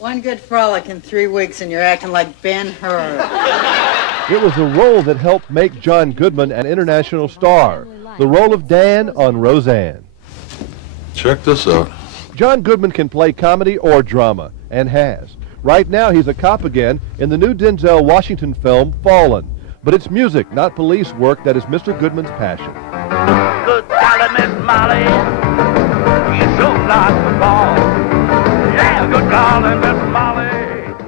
One good frolic in 3 weeks and you're acting like Ben-Hur. It was a role that helped make John Goodman an international star, the role of Dan on Roseanne. Check this out. John Goodman can play comedy or drama, and has. Right now he's a cop again in the new Denzel Washington film, Fallen. But it's music, not police work, that is Mr. Goodman's passion. Good golly, Miss Molly, you sure like the ball. Yeah, good golly, Miss Molly.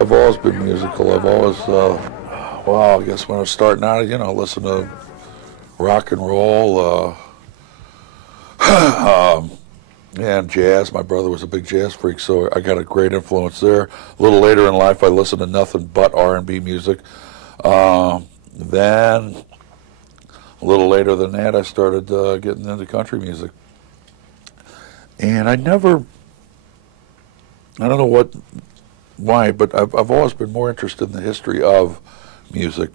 I've always been musical. I've always, well, I guess when I was starting out, you know, listen to rock and roll, and jazz. My brother was a big jazz freak, so I got a great influence there. A little later in life, I listened to nothing but R&B music. Then, a little later than that, I started getting into country music. And I don't know why, but I've always been more interested in the history of music,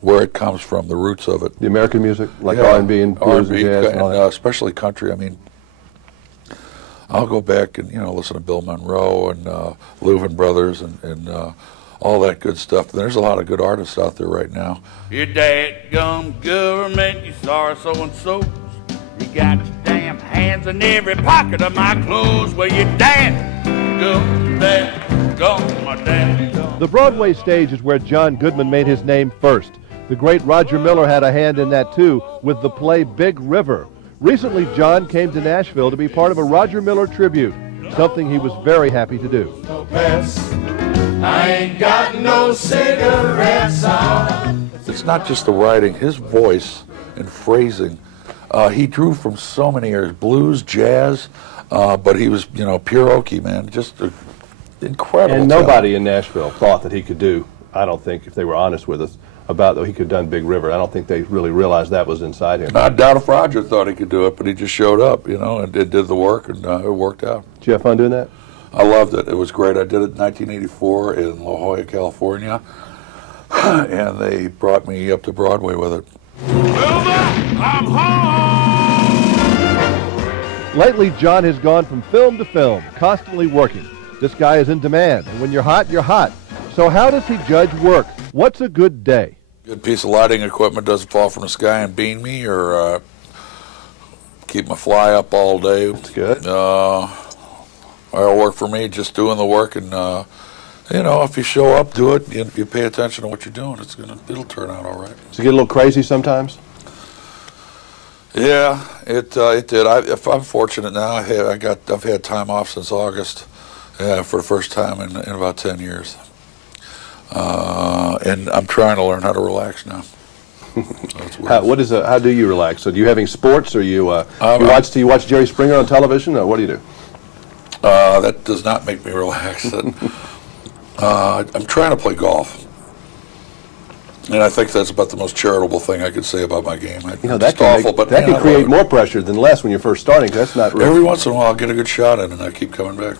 where it comes from, the roots of it. The American music, like R&B and blues and jazz and all that? Especially country. I mean, I'll go back and, you know, listen to Bill Monroe and Louvin Brothers and all that good stuff. There's a lot of good artists out there right now. Your dadgum government, you sorry so-and-so. You got your damn hands in every pocket of my clothes. Where your dad go, my dad go. The Broadway stage is where John Goodman made his name first. The great Roger Miller had a hand in that too, with the play Big River. Recently, John came to Nashville to be part of a Roger Miller tribute, something he was very happy to do. I ain't got no cigarettes on. It's not just the writing, his voice and phrasing. He drew from so many areas, blues, jazz, but he was, you know, pure Okie, man, just incredible. And nobody in Nashville thought that he could do, I don't think, if they were honest with us, about that he could have done Big River. I don't think they really realized that was inside him. I doubt if Roger thought he could do it, but he just showed up, you know, and did the work, and it worked out. Did you have fun doing that? I loved it. It was great. I did it in 1984 in La Jolla, California, and they brought me up to Broadway with it. Wilma, I'm home! Lately, John has gone from film to film, constantly working. This guy is in demand, and when you're hot, you're hot. So how does he judge work? What's a good day? Good piece of lighting equipment doesn't fall from the sky and bean me, or keep my fly up all day. That's good. It'll work for me, just doing the work, and you know, if you show up, do it. If you pay attention to what you're doing, it'll turn out all right. Does it get a little crazy sometimes? Yeah, it did. If I'm fortunate now, I've had time off since August, for the first time in about 10 years. And I'm trying to learn how to relax now. How do you relax? So do you have any sports, or do you watch Jerry Springer on television, or what do you do? That does not make me relax. I'm trying to play golf, and I think that's about the most charitable thing I could say about my game. You know, that can create more pressure than less when you're first starting. That's not really. Every once in a while, I'll get a good shot in, and I keep coming back.